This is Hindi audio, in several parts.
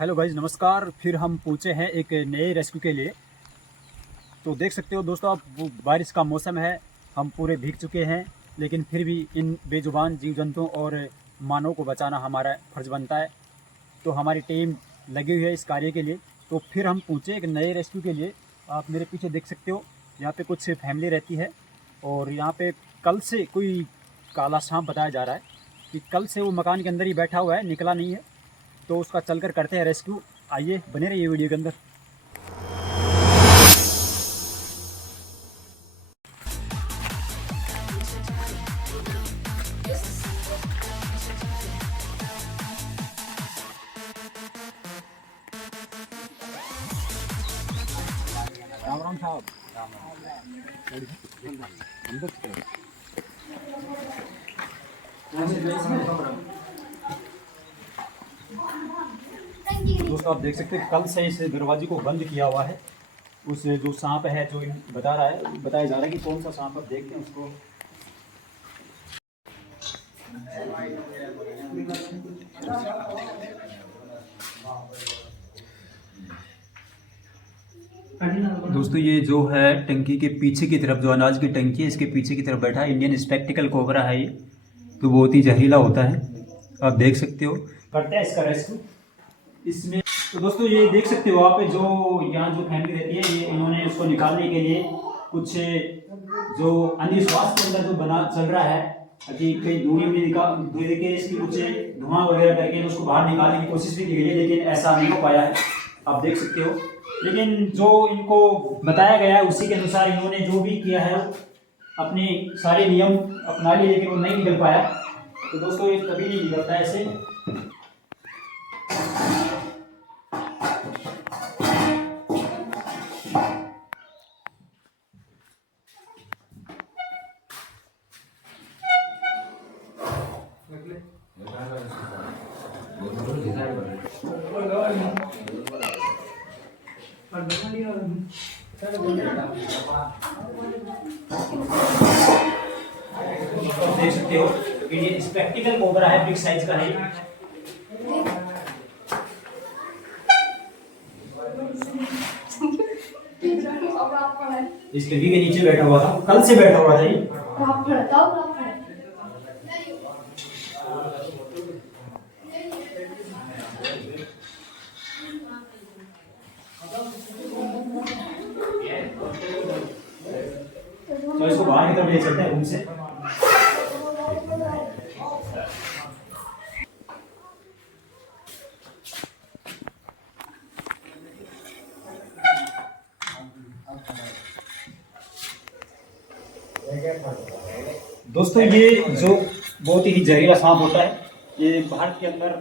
हेलो गाइज, नमस्कार। फिर हम पहुँचे हैं एक नए रेस्क्यू के लिए। तो देख सकते हो दोस्तों आप, वो बारिश का मौसम है, हम पूरे भीग चुके हैं, लेकिन फिर भी इन बेजुबान जीव जंतुओं और मानव को बचाना हमारा फर्ज बनता है। तो हमारी टीम लगी हुई है इस कार्य के लिए। तो फिर हम पहुँचे एक नए रेस्क्यू के लिए। आप मेरे पीछे देख सकते हो, यहाँ पे कुछ फैमिली रहती है और यहाँ पे कल से कोई काला सांप बताया जा रहा है कि कल से वो मकान के अंदर ही बैठा हुआ है, निकला नहीं है। तो उसका चलकर करते हैं रेस्क्यू। आइए बने रहिए वीडियो के अंदर। राम राम साहब। राम राम। दोस्तों आप देख सकते हैं, कल से इस दरवाजे को बंद किया हुआ है। उस जो सांप है, जो बताया जा रहा है कि कौन सा सांप, आप देखते हैं उसको। दोस्तों ये जो है टंकी के पीछे की तरफ, जो अनाज की टंकी है, इसके पीछे की तरफ बैठा है इंडियन स्पेक्टिकल कोबरा है ये। तो बहुत ही जहरीला होता है, आप देख सकते हो। करते हैं इसका रेस्क्यू इसमें। तो दोस्तों ये देख सकते हो आप, जो यहाँ जो फैमिली रहती है, ये इन्होंने उसको निकालने के लिए कुछ जो अंधविश्वास के अंदर जो बना चल रहा है कि कहीं दूरी के इसकी कुछ धुआं वगैरह करके उसको बाहर निकालने की कोशिश भी की गई है, लेकिन ऐसा नहीं हो पाया है, आप देख सकते हो। लेकिन जो इनको बताया गया है उसी के अनुसार इन्होंने जो भी किया है, अपने सारे नियम अपना लिए, लेकिन वो नहीं निकल पाया। तो दोस्तों ये कभी नहीं निकलता ऐसे। देख सकते हो, इंडियन स्पेक्टिकल कोबरा है, बिग साइज का है। इस खिड़की के नीचे बैठा हुआ था, कल से बैठा हुआ था ये। तो इसको बाहर की तरफ ले चलते हैं रूम से। दोस्तों ये जो बहुत ही जहरीला सांप होता है, ये भारत के अंदर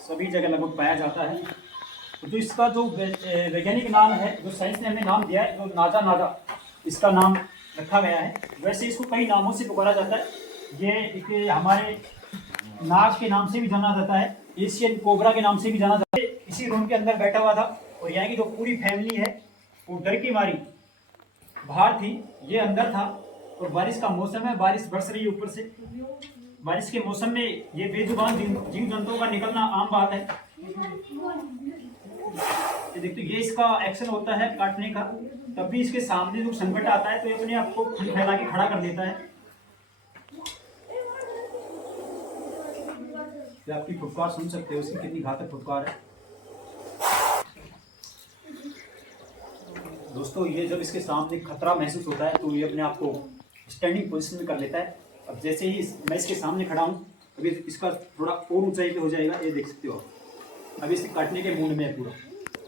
सभी जगह लगभग पाया जाता है। तो इसका जो वैज्ञानिक नाम है, जो साइंस ने हमें नाम दिया है, जो नाजा नागा इसका नाम रखा गया है। वैसे इसको कई नामों से पुकारा जाता है। ये एक हमारे नाग के नाम से भी जाना जाता है, एशियन कोबरा के नाम से भी जाना जाता है। इसी रूम के अंदर बैठा हुआ था और यहाँ की जो पूरी फैमिली है वो डर की मारी बाहर थी, ये अंदर था। और बारिश का मौसम है, बारिश बरस रही है ऊपर से। बारिश के मौसम में ये बेजुबान जीव जंतुओं का निकलना आम बात है। ये देखते, ये इसका एक्शन होता है काटने का, तब भी इसके सामने जो संकट आता है तो ये अपने आप को फैला के खड़ा कर देता है। ये आपकी फुफकार सुन सकते हो, इसकी कितनी घातक फुफकार है। दोस्तों ये जब इसके सामने खतरा महसूस होता है तो ये अपने आप को स्टैंडिंग पोजीशन में कर लेता है। अब जैसे ही मैं इसके सामने खड़ा हूँ, अभी इसका थोड़ा और ऊंचाई पे हो जाएगा, ये देख सकते हो आप। अभी इसे काटने के मूड में है पूरा।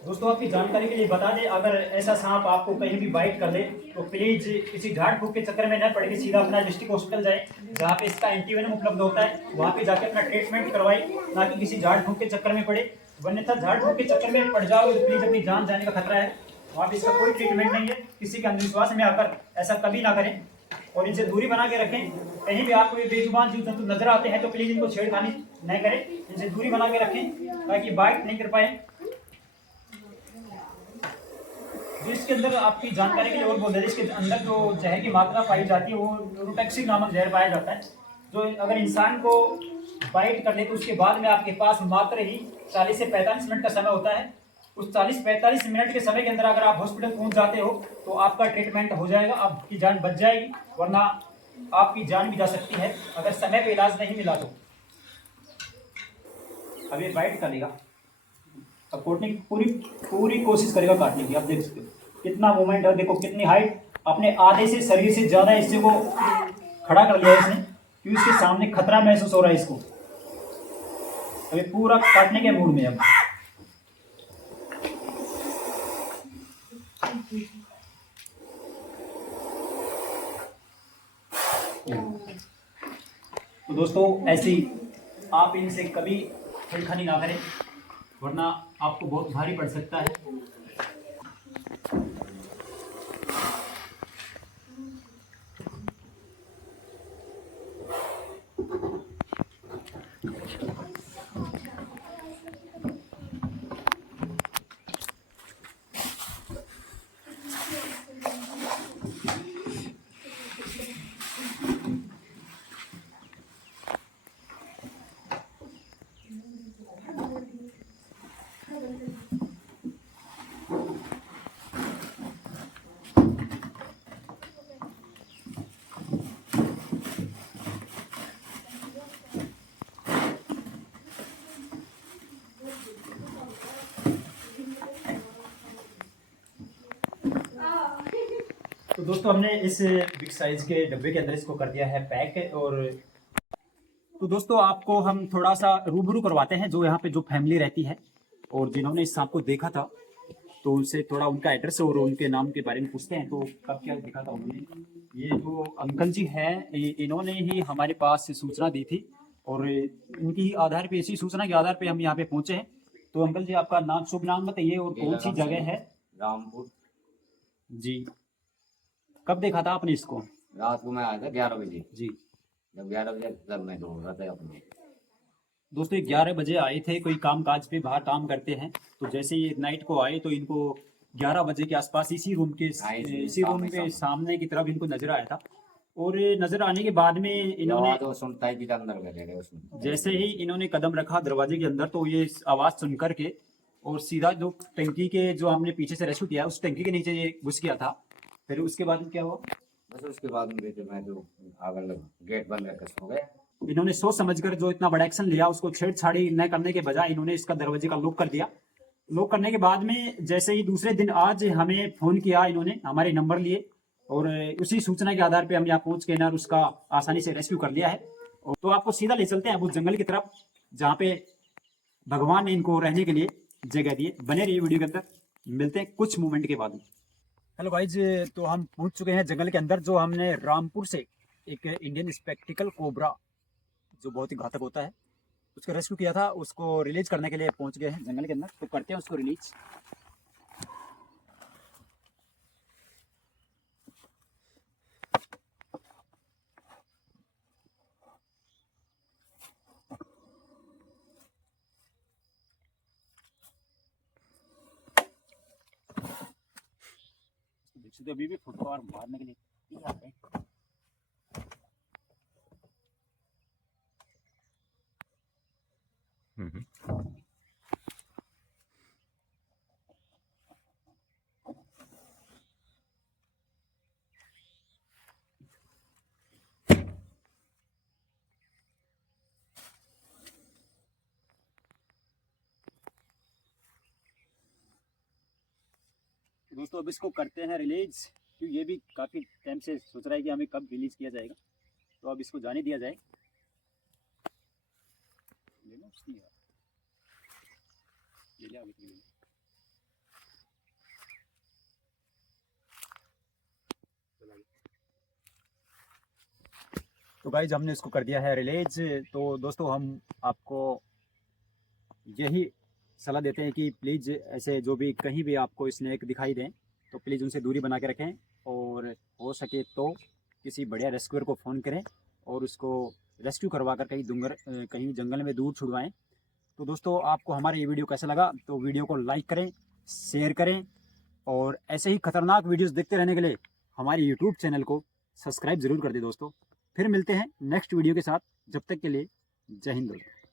दोस्तों आपकी जानकारी के लिए बता दें, अगर ऐसा सांप आपको कहीं भी बाइट कर ले तो प्लीज किसी झाड़ फूक के चक्कर में न पड़ के सीधा अपना डिस्ट्रिक्ट हॉस्पिटल जाए, जहाँ पे इसका एंटीवेनम उपलब्ध होता है। वहाँ पे जाके अपना ट्रीटमेंट करवाए, ना कि किसी झाड़ फूक के चक्कर में पड़े। वन्यथा झाड़ फूक के चक्कर में पड़ जाओगे तो प्लीज अपनी जान जाने का खतरा है। वहाँ पे इसका कोई ट्रीटमेंट नहीं है। किसी के अंधविश्वास में आकर ऐसा कभी ना करें और इनसे दूरी बना के रखें। कहीं भी आपको ये बेजुबान जीव जंतु नजर आते हैं तो प्लीज इनको छेड़खानी न करें, इनसे दूरी बना के रखें ताकि बाइट नहीं कर पाए। इसके अंदर आपकी जानकारी के लिए और बोल दें, इसके अंदर जो जहर की मात्रा पाई जाती है वो रोटैक्सिक नामक जहर पाया जाता है। जो अगर इंसान को बाइट कर ले तो उसके बाद में आपके पास मात्र ही 40 से 45 मिनट का समय होता है। उस 40-45 मिनट के समय के अंदर अगर आप हॉस्पिटल पहुंच जाते हो तो आपका ट्रीटमेंट हो जाएगा, आपकी जान बच जाएगी, वरना आपकी जान भी जा सकती है अगर समय पे इलाज नहीं मिला तो। अब ये बाइट करेगा, अब कोटने की पूरी पूरी कोशिश करेगा काटने की। आप देख सकते हो कितना मूवमेंट है, देखो कितनी हाइट, अपने आधे से शरीर से ज्यादा हिस्से को खड़ा कर लिया इसने, क्योंकि उसके सामने खतरा महसूस हो रहा है इसको। अभी पूरा काटने के मूड में अब। तो दोस्तों ऐसे आप इनसे कभी छेड़खानी ना करें, वरना आपको बहुत भारी पड़ सकता है। तो दोस्तों हमने इस बिग साइज के डब्बे के अंदर इसको कर दिया है पैक। और तो दोस्तों आपको हम थोड़ा सा रूबरू करवाते हैं जो यहाँ पे जो फैमिली रहती है और जिन्होंने इस सांप को देखा था, तो उनसे थोड़ा उनका एड्रेस और उनके नाम के बारे में पूछते हैं। तो कब क्या देखा था उन्होंने। ये जो अंकल जी हैं, इन्होंने ही हमारे पास सूचना दी थी और इनकी आधार पे, इसी सूचना के आधार पे हम यहाँ पे पहुंचे हैं। तो अंकल जी आपका नाम, शुभ नाम बताइए और कौन सी जगह है। रामपुर जी। कब देखा था आपने इसको। रात को मैं आया था 11 बजे। जी। जब 11 बजे तब मैं ढूंढ रहा था अपने दोस्तों 11 बजे आए थे, कोई काम काज पे बाहर काम करते हैं। तो जैसे ये नाइट को आए तो इनको 11 बजे के आसपास इसी रूम के सामने की तरफ इनको नजर आया था। और नजर आने के बाद में इन्होंने तो सुनता है कि अंदर गए उसमें। जैसे ही इन्होंने कदम रखा दरवाजे के अंदर, तो ये आवाज सुन करके और सीधा जो टंकी के जो हमने पीछे से रेस्क्यू किया उस टंकी के नीचे ये घुस गया था। फिर उसके बाद क्या हुआ। बस उसके बाद में मैं जो अगर गेट बंद करके सो गया। इन्होंने सोच समझकर जो इतना बड़ा एक्शन लिया, उसको छेड़छाड़ी न करने के बजाय इन्होंने इसका दरवाजे का लॉक कर दिया। लॉक करने के बाद में जैसे ही दूसरे दिन आज हमें फोन किया, इन्होंने हमारे नंबर लिए और उसी सूचना के आधार पे हम यहाँ पहुंच के ना उसका आसानी से रेस्क्यू कर लिया है। तो आपको सीधा ले चलते हैं उस जंगल की तरफ जहाँ पे भगवान ने इनको रहने के लिए जगह दी है। बने रहिए वीडियो के अंदर, मिलते हैं कुछ मोमेंट के बाद। हेलो गाइज, तो हम पहुंच चुके हैं जंगल के अंदर। जो हमने रामपुर से एक इंडियन स्पेक्टिकल कोबरा जो बहुत ही घातक होता है उसको रेस्क्यू किया था, उसको रिलीज करने के लिए पहुंच गए हैं जंगल के अंदर। तो करते हैं उसको रिलीज। अभी भी फुटबॉल मारने के लिए तैयार है। दोस्तों अब इसको करते हैं रिलीज, क्योंकि ये भी काफ़ी टाइम से सोच रहा है कि हमें कब रिलीज किया जाएगा। तो अब इसको जाने दिया जाए। ये ना उसकी है, ये आगे की। तो गाइज हमने इसको कर दिया है रिलीज। तो दोस्तों हम आपको यही सलाह देते हैं कि प्लीज़ ऐसे जो भी कहीं भी आपको स्नेक दिखाई दें तो प्लीज़ उनसे दूरी बना के रखें, और हो सके तो किसी बढ़िया रेस्क्यूअर को फ़ोन करें और उसको रेस्क्यू करवा कर कहीं जंगल में दूर छुड़वाएं। तो दोस्तों आपको हमारा ये वीडियो कैसा लगा, तो वीडियो को लाइक करें, शेयर करें, और ऐसे ही खतरनाक वीडियोज़ देखते रहने के लिए हमारे यूट्यूब चैनल को सब्सक्राइब ज़रूर कर दें दोस्तों। फिर मिलते हैं नेक्स्ट वीडियो के साथ। जब तक के लिए जय हिंद दोस्तों।